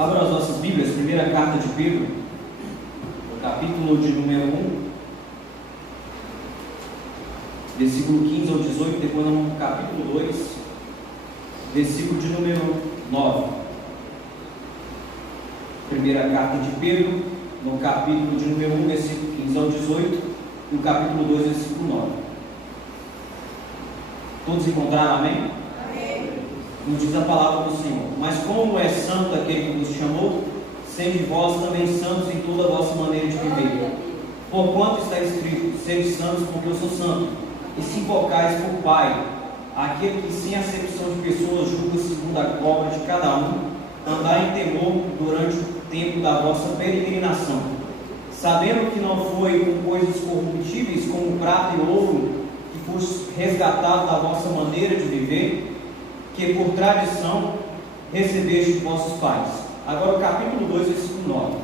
Abra as nossas Bíblias, primeira carta de Pedro, capítulo de número 1, versículo 15 ao 18, depois nós vamos para o capítulo 2, versículo de número 9. Primeira carta de Pedro, no capítulo de número 1, versículo 15 ao 18, e o capítulo 2, versículo 9. Todos encontraram, amém? Nos diz a palavra do Senhor: mas como é santo aquele que vos chamou, sede vós também santos em toda a vossa maneira de viver. Porquanto está escrito: sede santos, porque eu sou santo. E se invocais por Pai, aquele que sem acepção de pessoas julga segundo a obra de cada um, andai em temor durante o tempo da vossa peregrinação, sabendo que não foi com coisas corruptíveis como prata e ouro que foste resgatado da vossa maneira de viver, que por tradição recebeste de vossos pais. Agora o capítulo 2, versículo 9.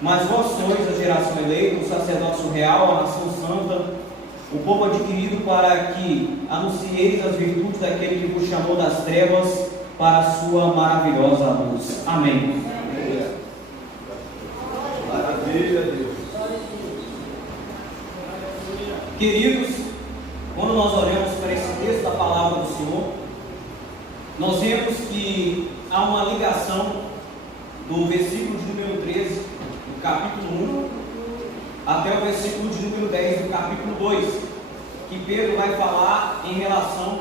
Mas vós sois a geração eleita, o sacerdócio real, a nação santa, o povo adquirido, para que anuncieis as virtudes daquele que vos chamou das trevas para a sua maravilhosa luz. Amém. Maravilha, Deus. Queridos, quando nós olhamos para esse texto da palavra do Senhor, nós vemos que há uma ligação do versículo de número 13, do capítulo 1, até o versículo de número 10, do capítulo 2, que Pedro vai falar em relação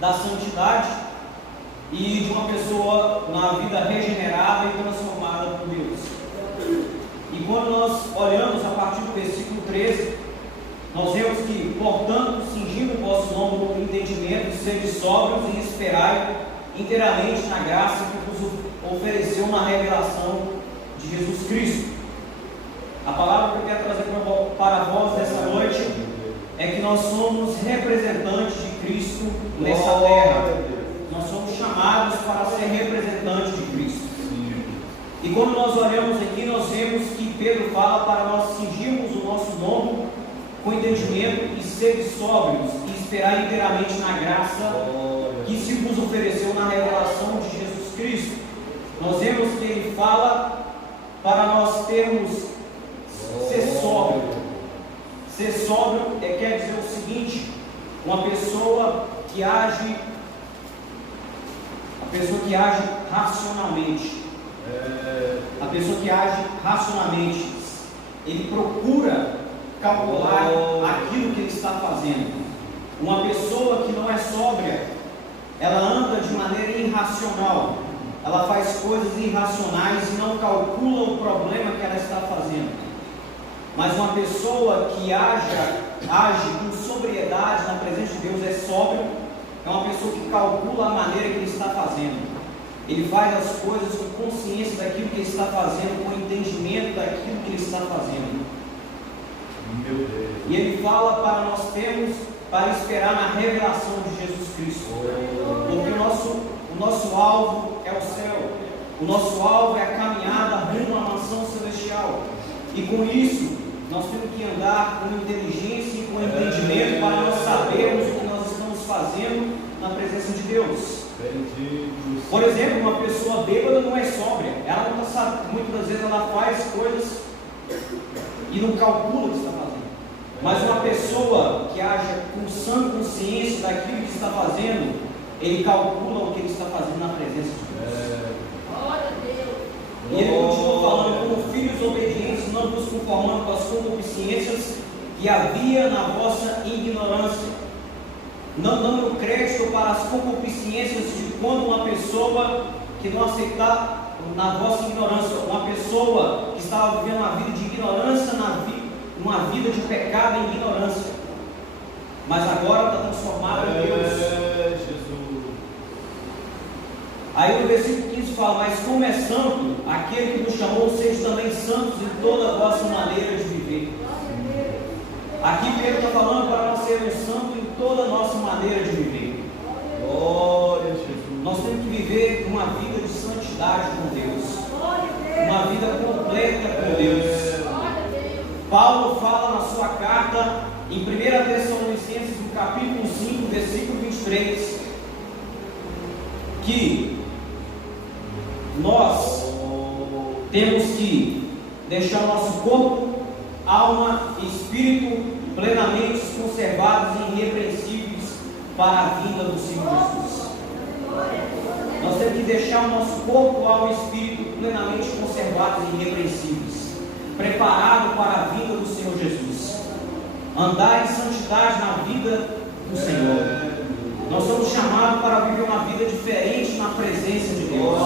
da santidade e de uma pessoa na vida regenerada e transformada por Deus. E quando nós olhamos a partir do versículo 13, nós vemos que, portanto, cingindo o vosso lombo com entendimento, sede sóbrios e esperai inteiramente na graça que vos ofereceu na revelação de Jesus Cristo. A palavra que eu quero trazer para vós nessa noite é que nós somos representantes de Cristo nessa terra. Nós somos chamados para ser representantes de Cristo. E quando nós olhamos aqui, nós vemos que Pedro fala para nós cingirmos o nosso lombo com entendimento e sede sóbrios e esperar inteiramente na graça que se vos ofereceu na revelação de Jesus Cristo. Nós vemos que ele fala para nós termos ser sóbrio. Ser sóbrio quer dizer o seguinte: uma pessoa que age racionalmente. A pessoa que age racionalmente, ele procura calcular aquilo que ele está fazendo. Uma pessoa que não é sóbria, ela anda de maneira irracional, ela faz coisas irracionais e não calcula o problema que ela está fazendo. Mas uma pessoa que age com sobriedade na presença de Deus é sóbrio, é uma pessoa que calcula a maneira que ele está fazendo. Ele faz as coisas com consciência daquilo que ele está fazendo, com entendimento daquilo que ele está fazendo. Meu Deus. E ele fala para nós termos, para esperar na revelação de Jesus Cristo. Porque o nosso alvo é o céu. O nosso alvo é a caminhada rumo à mansão celestial. E com isso, nós temos que andar com inteligência e com entendimento para nós sabermos o que nós estamos fazendo na presença de Deus. Por exemplo, uma pessoa bêbada não é sóbria. Ela não sabe, muitas das vezes ela faz coisas e não calcula o que está fazendo. Mas uma pessoa que age com sã consciência daquilo que está fazendo, ele calcula o que ele está fazendo na presença de Deus. E ele continua falando: como filhos obedientes, não vos conformando com as concupiscências que havia na vossa ignorância, não dando crédito para as concupiscências de quando uma pessoa que não aceitar na vossa ignorância, uma pessoa que estava vivendo uma vida de ignorância, uma vida de pecado e ignorância, mas agora está transformado em Deus. Jesus. Aí no versículo 15 fala: mas como é santo aquele que nos chamou, sejam também santos em toda a vossa maneira de viver. Aqui Pedro está falando para nós sermos santos em toda a nossa maneira de viver. Glória a Jesus. Nós temos que viver uma vida de santidade com Deus, uma vida completa com Deus. Paulo fala na sua carta em 1 Tessalonicenses, no capítulo 5, versículo 23, que nós temos que deixar nosso corpo, alma e espírito plenamente conservados e irrepreensíveis para a vinda do Senhor Jesus. Nós temos que deixar o nosso corpo, alma e espírito plenamente conservados e irrepreensíveis, preparados para a vinda do Senhor Jesus. Andar em santidade na vida do Senhor. Nós somos chamados para viver uma vida diferente na presença de Deus.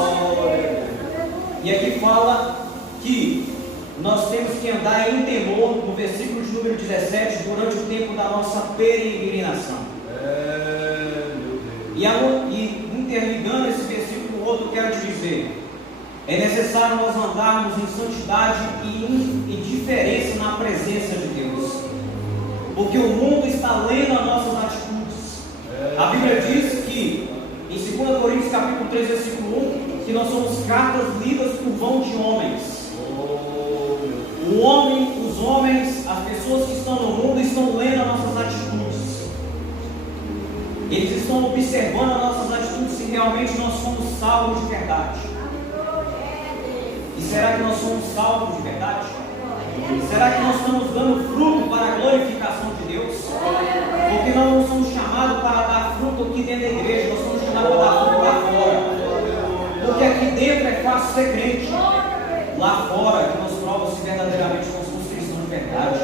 E aqui fala que nós temos que andar em temor, no versículo de número 17, durante o tempo da nossa peregrinação. E interligando esse versículo com o outro, quero te dizer: é necessário nós andarmos em santidade e em diferença na presença de Deus, porque o mundo está lendo as nossas atitudes. A Bíblia diz que em 2 Coríntios capítulo 3, versículo 1, que nós somos cartas lidas por mão de homens. O homem, os homens, as pessoas que estão no mundo estão lendo as nossas atitudes. Eles estão observando as nossas atitudes, se realmente nós somos salvos de verdade. E será que nós somos salvos de verdade? Será que nós estamos dando fruto para a glorificação de Deus? Porque nós não somos chamados para dar fruto aqui dentro da igreja, nós somos chamados para dar fruto lá fora. Porque aqui dentro é fácil ser crente. Lá fora que nos prova se verdadeiramente nós somos cristãos de verdade.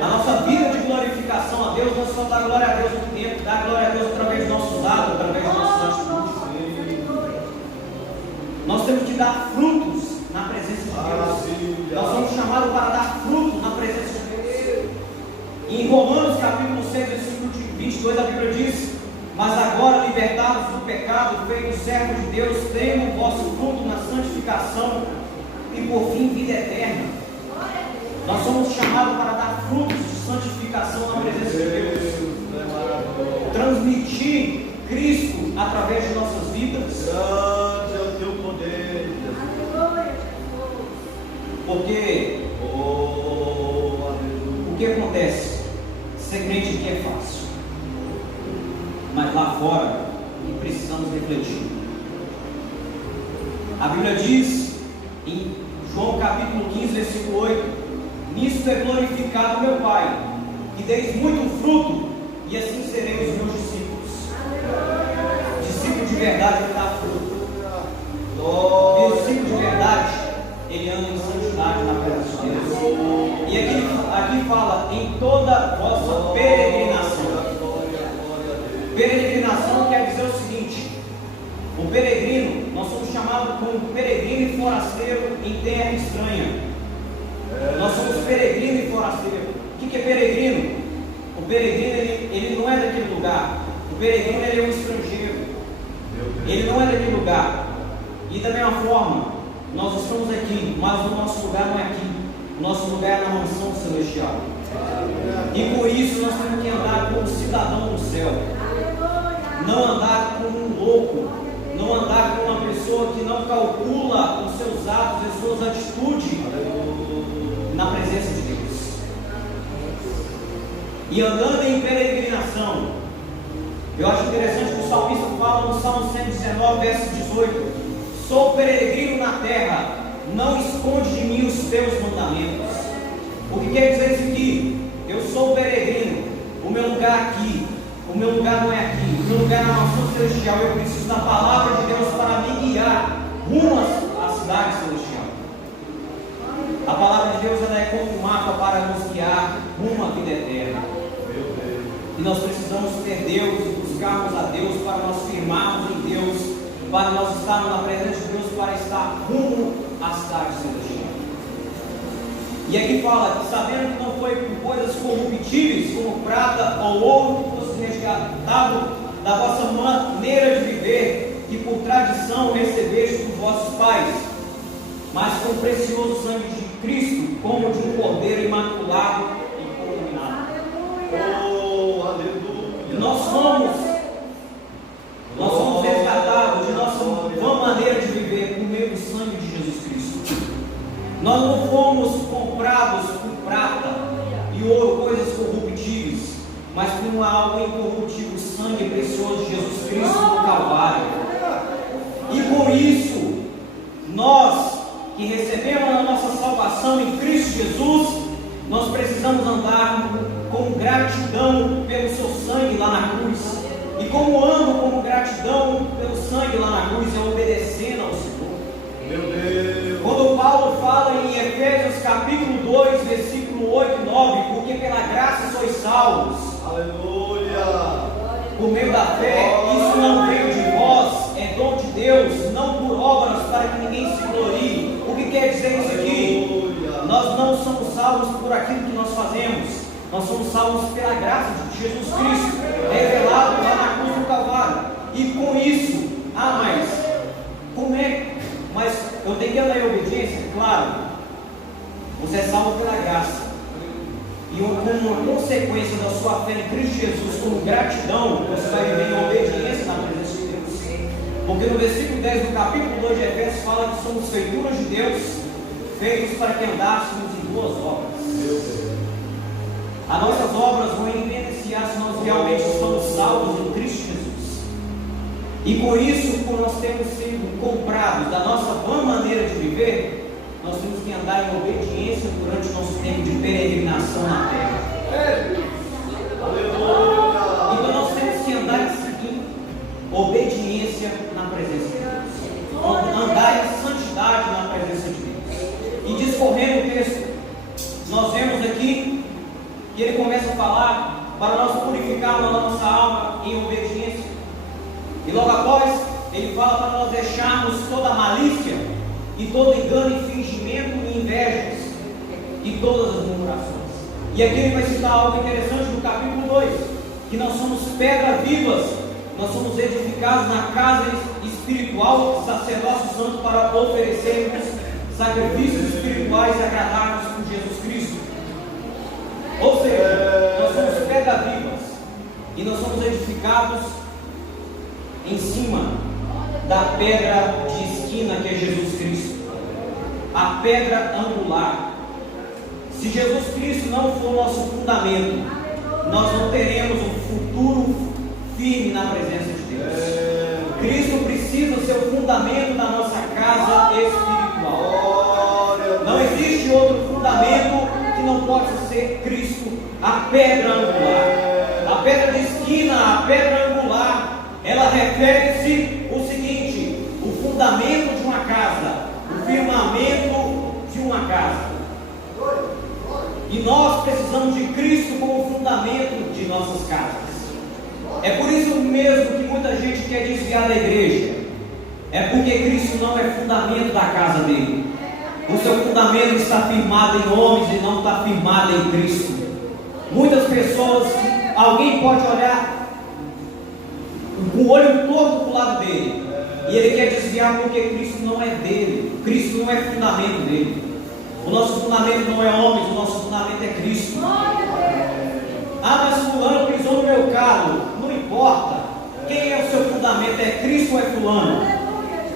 Na nossa vida de glorificação a Deus, nós só dá glória a Deus aqui dentro, dá glória a Deus através dos nossos atos, através das nossas atitudes. Nós temos que dar frutos na presença de Deus. Nós somos chamados para dar frutos na presença de Deus. E em Romanos capítulo 6, versículo 22, a Bíblia diz: mas agora, libertados do pecado, feitos servos de Deus, tenham o vosso fruto na santificação e por fim vida eterna. Nós somos chamados para dar frutos de santificação na presença de Deus, transmitir Cristo através de nossas vidas. Grande é o teu poder. Porque o que acontece? Ser crente aqui é fácil, mas lá fora precisamos refletir. A Bíblia diz em João capítulo 15, versículo 8: nisto é glorificado meu Pai, que deis muito fruto, e assim sereis os meus discípulos. Discípulo de verdade que dá fruto. Discípulo de verdade, ele anda em santidade na presença de Deus. E aqui fala em toda vossa peregrinação. Peregrinação quer dizer o seguinte: o peregrino, nós somos chamados como peregrino e forasteiro em terra estranha. Nós somos peregrino e forasteiro. O que é peregrino? O peregrino ele não é daquele lugar. O peregrino ele é um estrangeiro. Ele não é daquele lugar. E da mesma forma, nós estamos aqui, mas o nosso lugar não é aqui. O nosso lugar é na mansão celestial. E por isso nós temos que andar como cidadão do céu. Não andar como um louco, não andar como uma pessoa que não calcula os seus atos e as suas atitudes na presença de Deus. E andando em peregrinação, eu acho interessante que o salmista fala no Salmo 119, verso 18: sou peregrino na terra, não esconde de mim os teus mandamentos. O que quer dizer isso aqui? Eu sou peregrino, o meu lugar aqui, o meu lugar não é aqui, o meu lugar é na mansão celestial. Eu preciso da palavra de Deus para me guiar rumo à cidade celestial. A palavra de Deus ela é como um mapa para nos guiar rumo à vida eterna. E nós precisamos ter Deus e buscarmos a Deus para nós firmarmos em Deus, para nós estarmos na presença de Deus, para estar rumo à cidade celestial. E aqui fala que sabendo que não foi por coisas corruptíveis, como prata ou ouro, que fosse resgatado da vossa maneira de viver, que por tradição recebeste dos vossos pais, mas com o precioso sangue de Cristo, como de um cordeiro imaculado e contaminado. Oh, aleluia! Nós somos resgatados de nossa vã maneira de viver por meio do sangue de Jesus Cristo. Nós não fomos comprados por prata e ouro, coisas corruptíveis, mas por algo incorruptível, o sangue precioso de Jesus Cristo no Calvário. E por isso, nós que recebemos a nossa salvação em Cristo Jesus, nós precisamos andar com gratidão pelo seu sangue lá na cruz. E como ando com gratidão pelo sangue lá na cruz, é obedecendo ao Senhor. Meu Deus. Quando Paulo fala em Efésios capítulo 2, versículo 8 e 9, porque pela graça sois salvos, Aleluia. por meio da fé, isso não veio de vós, é dom de Deus, não por obras para que ninguém se glorie. O que quer dizer isso aqui? Nós não somos salvos por aquilo que nós fazemos, nós somos salvos pela graça de Jesus Cristo, revelado lá na cruz do Calvário. E com isso, mas como é? Mas eu tenho que andar em obediência? Claro, você é salvo pela graça. E como uma consequência da sua fé em Cristo Jesus, como gratidão, você vai viver em obediência na presença de Deus. Porque no versículo 10 do capítulo 2 de Efésios fala que somos feituras de Deus, feitos para que andássemos em boas obras. As nossas obras vão evidenciar se nós realmente estamos salvos em Cristo Jesus. E por isso, por nós termos sido comprados da nossa vã maneira de viver, nós temos que andar em obediência durante o nosso tempo de peregrinação na terra. Então nós temos que andar em seguinte obediência na presença de Deus, andar em santidade na presença de Deus. E discorrendo o texto, nós vemos aqui que ele começa a falar para nós purificarmos a nossa alma em obediência. E logo após, ele fala para nós deixarmos toda a malícia e todo engano e fingimento e invejas e todas as murmurações. E aqui ele vai citar algo interessante no capítulo 2, que nós somos pedras vivas, nós somos edificados na casa espiritual, sacerdócio santo, para oferecermos sacrifícios espirituais agradáveis por Jesus Cristo. Ou seja, nós somos pedras vivas e nós somos edificados em cima da pedra de esquina que é Jesus Cristo, a pedra angular. Se Jesus Cristo não for nosso fundamento, nós não teremos um futuro firme na presença de Deus. Cristo precisa ser o fundamento da nossa casa espiritual. Não existe outro fundamento que não possa ser Cristo, a pedra angular. A pedra de esquina, a pedra angular, ela refere-se o seguinte: o fundamento de uma casa, o firmamento de uma casa. E nós precisamos de Cristo como fundamento de nossas casas. É por isso mesmo que muita gente quer desviar da igreja. É porque Cristo não é fundamento da casa dele. O seu fundamento está firmado em homens e não está firmado em Cristo. Muitas pessoas, alguém pode olhar com o olho todo para o lado dele, e ele quer desviar porque Cristo não é dele. Cristo não é fundamento dele. O nosso fundamento não é homens, o nosso fundamento é Cristo. Mas fulano pisou no meu carro. Não importa. Quem é o seu fundamento? É Cristo ou é fulano?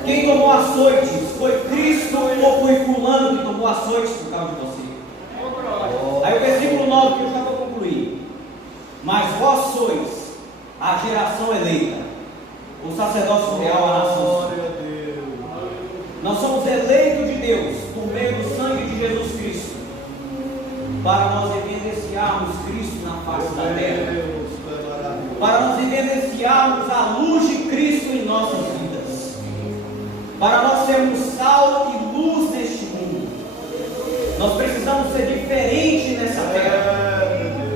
Quem tomou açoites? Foi Cristo ou foi fulano que tomou açoites por causa de você? Aí o versículo 9 que eu já vou concluir. Mas vós sois a geração eleita, o sacerdócio real, a nação. Nós somos eleitos de Deus por meio do sangue de Jesus Cristo, para nós evidenciarmos Cristo na face da terra, para nós evidenciarmos a luz de Cristo em nossas vidas, para nós sermos sal e luz neste mundo. Nós precisamos ser diferentes nessa terra.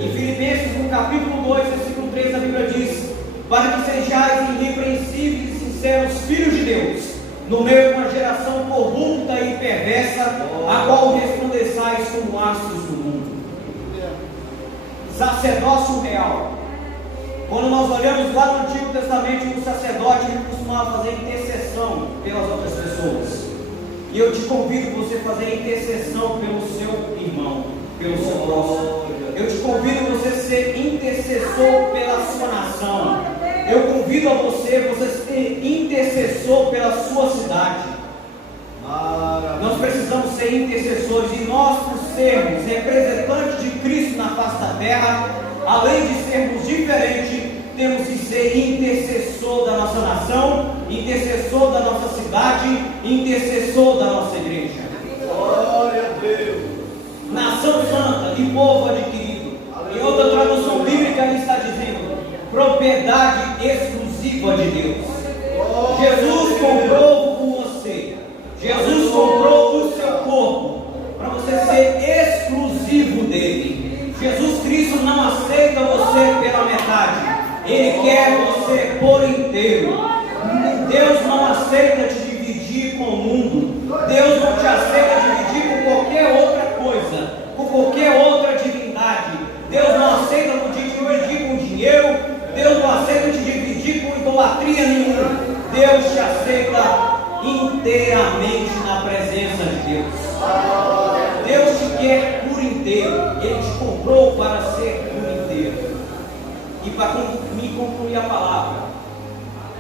Em Filipenses, no capítulo 2, versículo 3, a Bíblia diz: para que sejais irrepreensíveis e sinceros filhos de Deus, no meio de uma geração corrupta e perversa, a qual resplandeçais como astros do mundo. Sacerdócio real. Quando nós olhamos lá no Antigo Testamento, o sacerdote ele costumava fazer intercessão pelas outras pessoas. E eu te convido você a fazer intercessão pelo seu irmão, pelo seu próximo. Eu te convido você a ser intercessor pela sua nação. Eu convido a você ser intercessor pela sua cidade. Nós precisamos ser intercessores, e nós, por sermos representantes de Cristo na face da terra, além de sermos diferentes, temos que ser intercessor da nossa nação, intercessor da nossa cidade, intercessor da nossa igreja. e povo adquirido. Em outra tradução bíblica ele está dizendo propriedade exclusiva de Deus. Jesus comprou por você. Jesus comprou o seu corpo para você ser exclusivo dele. Jesus Cristo não aceita você pela metade. Ele quer você por inteiro. Deus não aceita te dividir com o mundo. Deus não te aceita dividir com qualquer outra coisa, com qualquer outra divindade. Deus não aceita te dividir com dinheiro. Deus não aceita te dividir com idolatria nenhuma. Deus te aceita inteiramente na presença de Deus. Deus te quer por inteiro. Ele te comprou para ser por inteiro. E para me concluir a palavra,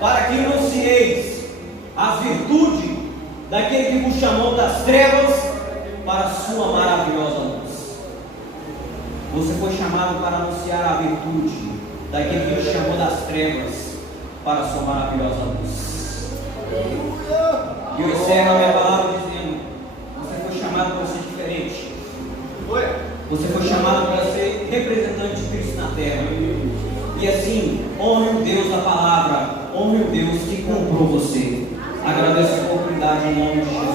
para que anuncieis as virtudes daquele que vos chamou das trevas para a sua maravilhosa luz. Você foi chamado para anunciar a virtude daquele que te chamou das trevas para a sua maravilhosa luz. E eu encerro a minha palavra dizendo: você foi chamado para ser diferente. Você foi chamado para ser representante de Cristo na terra. E assim, honre o Deus da palavra, honre o Deus que comprou você. Agradeço a oportunidade em nome de Jesus.